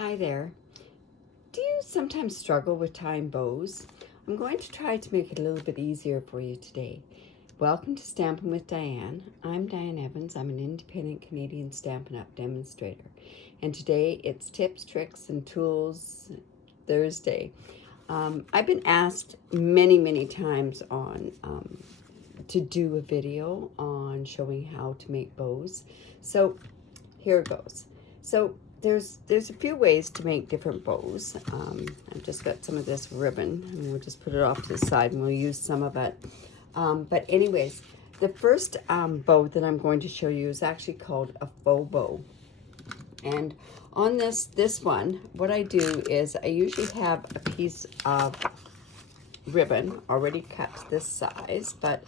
Hi there. Do you sometimes struggle with tying bows? I'm going to try to make it a little bit easier for you today. Welcome to Stampin' with Diane. I'm Diane Evans. I'm an independent Canadian Stampin' Up! Demonstrator. And today it's Tips, Tricks, and Tools Thursday. I've been asked many times to do a video on showing how to make bows. So here it goes. So there's a few ways to make different bows. I've just got some of this ribbon, and we'll just put it off to the side, and we'll use some of it. But anyways, the first bow that I'm going to show you is actually called a faux bow. And on this one, what I do is I usually have a piece of ribbon already cut to this size, but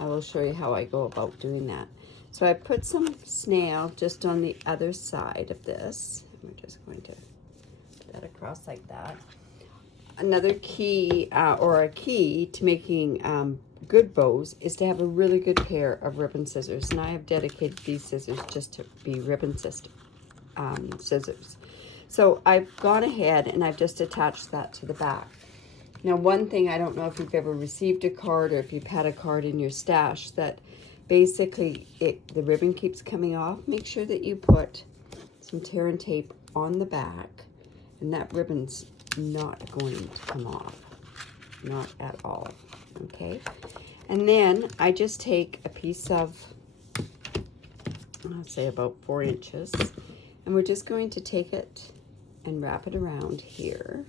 I will show you how I go about doing that. So I put some snail just on the other side of this. We're just going to put that across like that. Another key or a key to making good bows is to have a really good pair of ribbon scissors. And I have dedicated these scissors just to be ribbon scissors. So I've gone ahead and I've just attached that to the back. Now, one thing, I don't know if you've ever received a card or if you've had a card in your stash that basically the ribbon keeps coming off. Make sure that you put some tear and tape on the back, and that ribbon's not going to come off, not at all, okay? And then I just take a piece of, I'll say about 4 inches, and we're just going to take it and wrap it around here.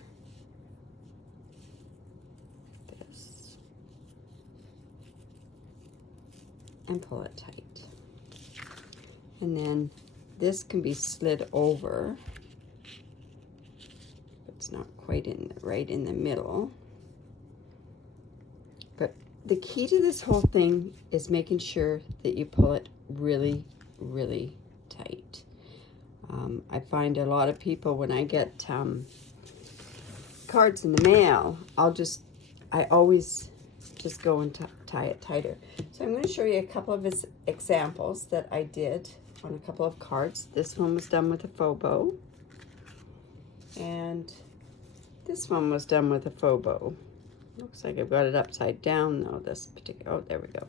And pull it tight. And then this can be slid over. It's not quite right in the middle. But the key to this whole thing is making sure that you pull it really tight. I find a lot of people, when I get cards in the mail, I always just go and tie it tighter. So I'm going to show you a couple of examples that I did on a couple of cards. This one was done with a faux bow, and this one was done with a faux bow. Looks like I've got it upside down though, this particular, oh, there we go.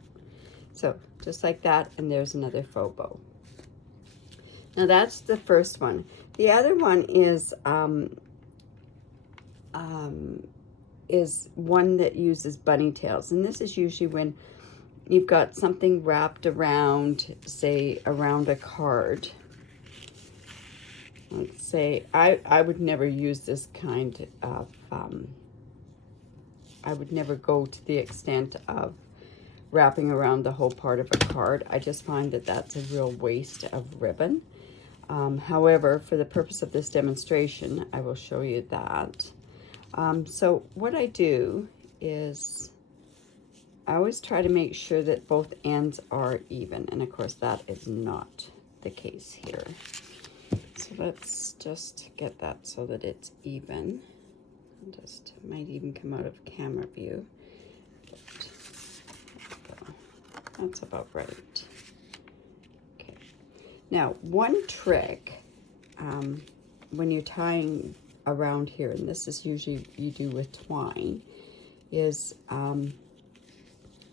So just like that, and there's another faux bow. Now that's the first one. The other one is one that uses bunny tails, and this is usually when you've got something wrapped around, say, around a card. Let's say I would never use this kind of I would never go to the extent of wrapping around the whole part of a card. I just find that that's a real waste of ribbon. However, for the purpose of this demonstration, I will show you that. So what I do is I always try to make sure that both ends are even, and of course that is not the case here. So let's just get that so that it's even. Just might even come out of camera view. That's about right. Okay. Now, one trick when you're tying around here, and this is usually you do with twine, is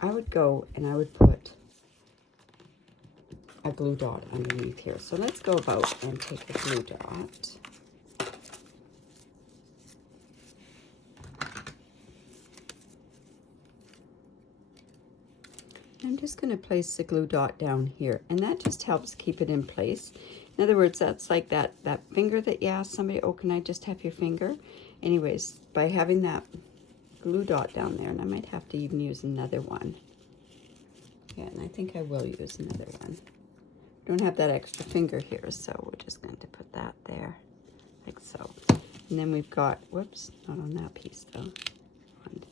I would go and I would put a glue dot underneath here. So let's go about and take a glue dot. I'm just going to place the glue dot down here, and that just helps keep it in place. In other words, that's like that finger that you asked somebody, oh, can I just have your finger? Anyways, by having that glue dot down there, and I might have to even use another one. Yeah, and I think I will use another one. Don't have that extra finger here, so we're just going to put that there, like so. And then we've got, whoops, not on that piece though, on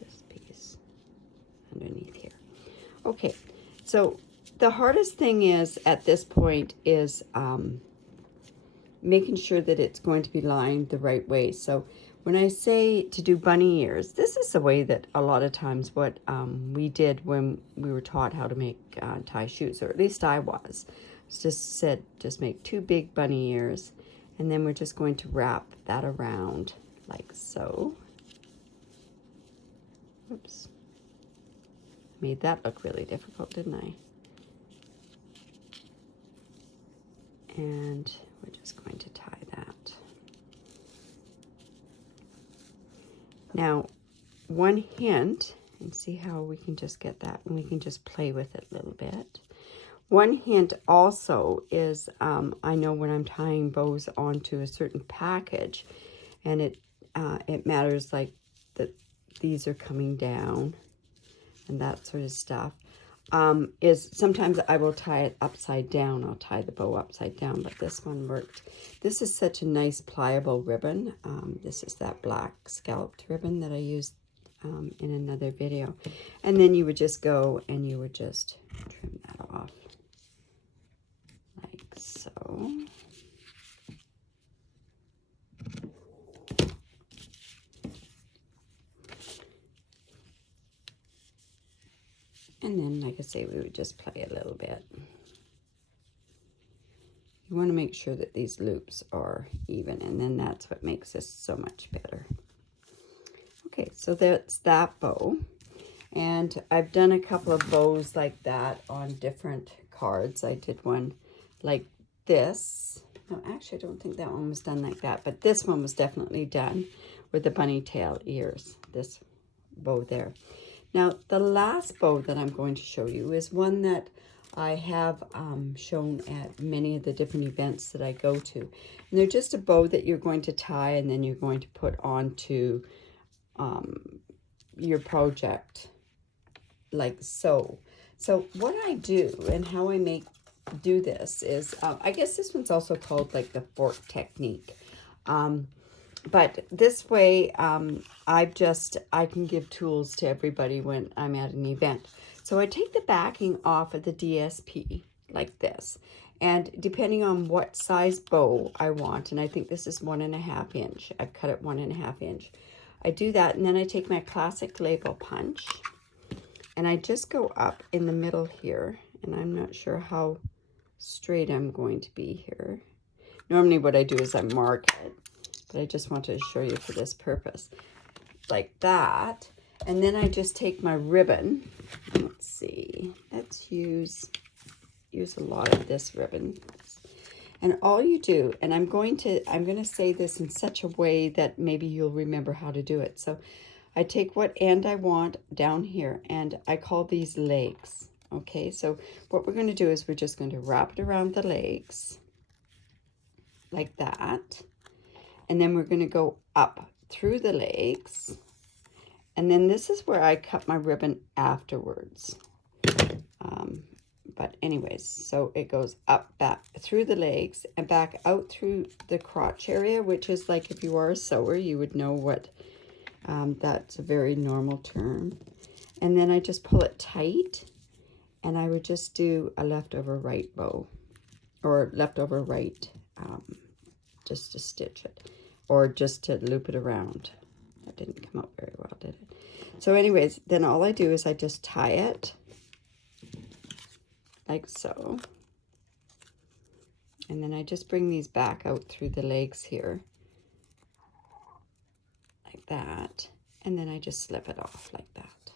this piece underneath here. Okay, so the hardest thing is at this point is making sure that it's going to be lined the right way. So when I say to do bunny ears, this is the way that a lot of times what we did when we were taught how to make tie shoes, or at least I was. It's just said, just make 2 big bunny ears, And then we're just going to wrap that around like so. Oops. Made that look really difficult, didn't I? And we're just going to tie that. Now, one hint, and see how we can just get that, and we can just play with it a little bit. One hint also is, I know when I'm tying bows onto a certain package, and it matters like that these are coming down and that sort of stuff, is sometimes I will tie it upside down. I'll tie the bow upside down, but this one worked. This is such a nice pliable ribbon. This is that black scalloped ribbon that I used in another video. And then you would just go and you would just trim that off like so. And then, like I say, we would just play a little bit. You want to make sure that these loops are even, and then that's what makes this so much better. Okay, so that's that bow. And I've done a couple of bows like that on different cards. I did one like this. No, actually, I don't think that one was done like that, but this one was definitely done with the bunny tail ears, this bow there. Now, the last bow that I'm going to show you is one that I have shown at many of the different events that I go to. And they're just a bow that you're going to tie and then you're going to put onto your project like so. So what I do and how I do this is, I guess this one's also called like the fork technique. But this way, I can give tools to everybody when I'm at an event. So I take the backing off of the DSP like this. And depending on what size bow I want, and I think this is 1.5 inch. I've cut it 1.5 inch. I do that, and then I take my classic label punch, and I just go up in the middle here, and I'm not sure how straight I'm going to be here. Normally what I do is I mark it, but I just wanted to show you for this purpose, like that. And then I just take my ribbon. Let's see, let's use a lot of this ribbon. And all you do, and I'm going to say this in such a way that maybe you'll remember how to do it. So I take what end I want down here, and I call these legs. Okay, so what we're going to do is we're just going to wrap it around the legs like that. And then we're going to go up through the legs. And then this is where I cut my ribbon afterwards. But anyways, so it goes up, back through the legs and back out through the crotch area, which is like, if you are a sewer, you would know what, that's a very normal term. And then I just pull it tight, and I would just do a leftover right bow, or leftover right, just to stitch it, or just to loop it around. That didn't come out very well, did it? So anyways, then all I do is I just tie it like so. And then I just bring these back out through the legs here, like that. And then I just slip it off like that.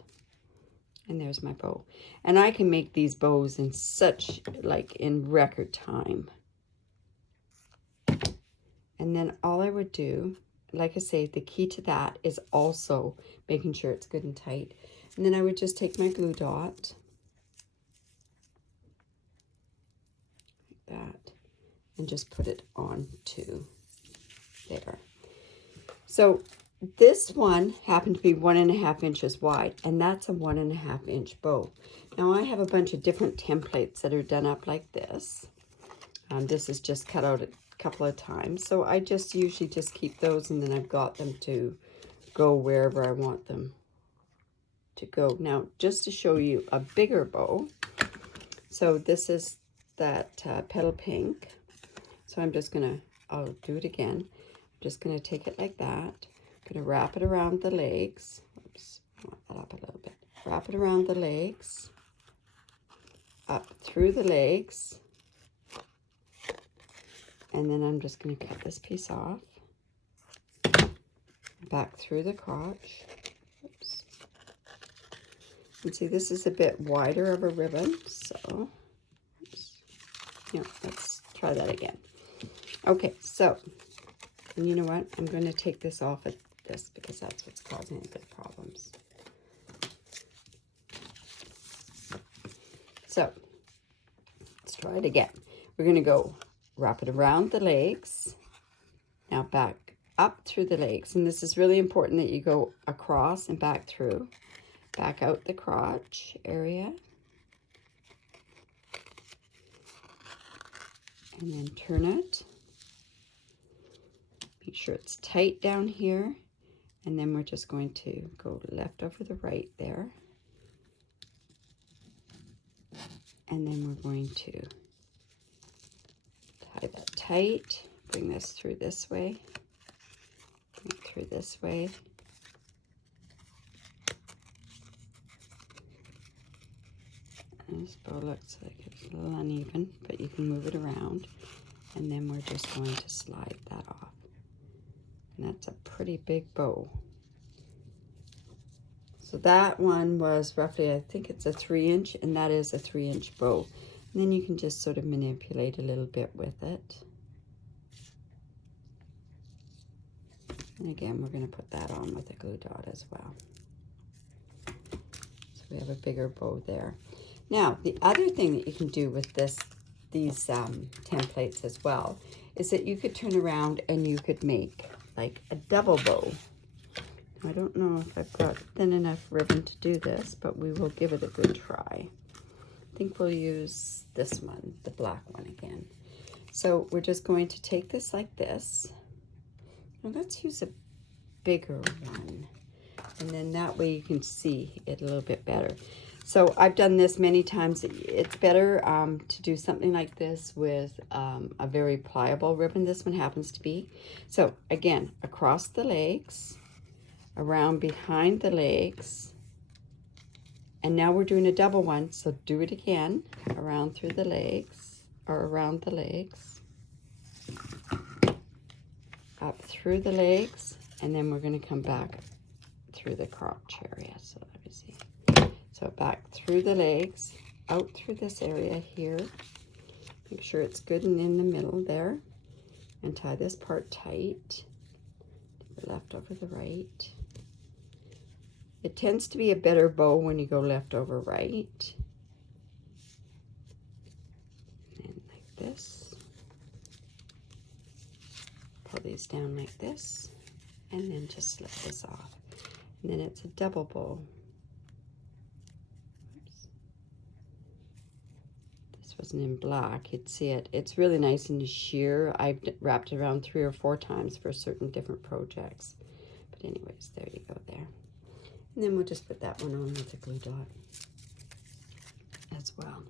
And there's my bow. And I can make these bows in such, like, in record time. And then all I would do, like I say, the key to that is also making sure it's good and tight. And then I would just take my glue dot, like that, and just put it onto there. So this one happened to be 1.5 inches wide, and that's a 1.5 inch bow. Now I have a bunch of different templates that are done up like this. This is just cut out a couple of times, so I just usually just keep those, and then I've got them to go wherever I want them to go. Now, just to show you a bigger bow, so this is that petal pink. So I'm just gonna, I'll do it again. I'm just gonna take it like that. I'm gonna wrap it around the legs. Oops, I want that up a little bit. Wrap it around the legs, up through the legs, And then I'm just going to cut this piece off. Back through the crotch. Oops. And see, this is a bit wider of a ribbon, so let's try that again. Okay, so, and you know what? I'm going to take this off at this because that's what's causing the problems. So, let's try it again. We're going to go wrap it around the legs. Now back up through the legs. And this is really important that you go across and back through. Back out the crotch area. And then turn it. Make sure it's tight down here. And then we're just going to go left over the right there. And then we're going to tie that tight. Bring this through this way. Bring it through this way. This bow looks like it's a little uneven, but you can move it around. And then we're just going to slide that off. And that's a pretty big bow. So that one was roughly, I think it's a 3-inch, and that is a 3-inch bow. And then you can just sort of manipulate a little bit with it. And again, we're going to put that on with a glue dot as well. So we have a bigger bow there. Now, the other thing that you can do with these templates as well is that you could turn around and you could make like a double bow. I don't know if I've got thin enough ribbon to do this, but we will give it a good try. I think we'll use this one, the black one again. So we're just going to take this like this. Now let's use a bigger one. And then that way you can see it a little bit better. So I've done this many times. It's better to do something like this with a very pliable ribbon. This one happens to be. So again, across the legs, around behind the legs, and now we're doing a double one, so do it again, around through the legs, or around the legs, up through the legs, and then we're going to come back through the crotch area. So let me see. So back through the legs, out through this area here, make sure it's good and in the middle there, and tie this part tight, the left over the right. It tends to be a better bow when you go left over right. And like this. Pull these down like this. And then just slip this off. And then it's a double bow. Oops. This wasn't in black. You'd see it. It's really nice and sheer. I've wrapped it around 3 or 4 times for certain different projects. But anyways, there you go there. And then we'll just put that one on with a glue dot as well.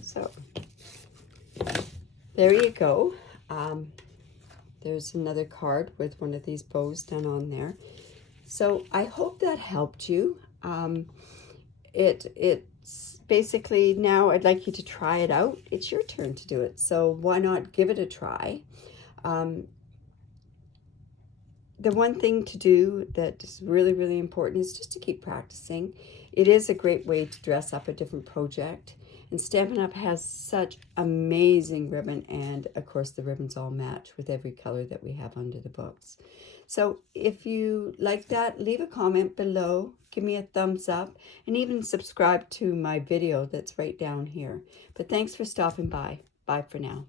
So there you go. There's another card with one of these bows done on there. So I hope that helped you. It's basically, now I'd like you to try it out. It's your turn to do it. So why not give it a try? The one thing to do that is really, really important is just to keep practicing. It is a great way to dress up a different project. And Stampin' Up! Has such amazing ribbon, and of course the ribbons all match with every color that we have under the books. So if you like that, leave a comment below, give me a thumbs up, and even subscribe to my video that's right down here. But thanks for stopping by. Bye for now.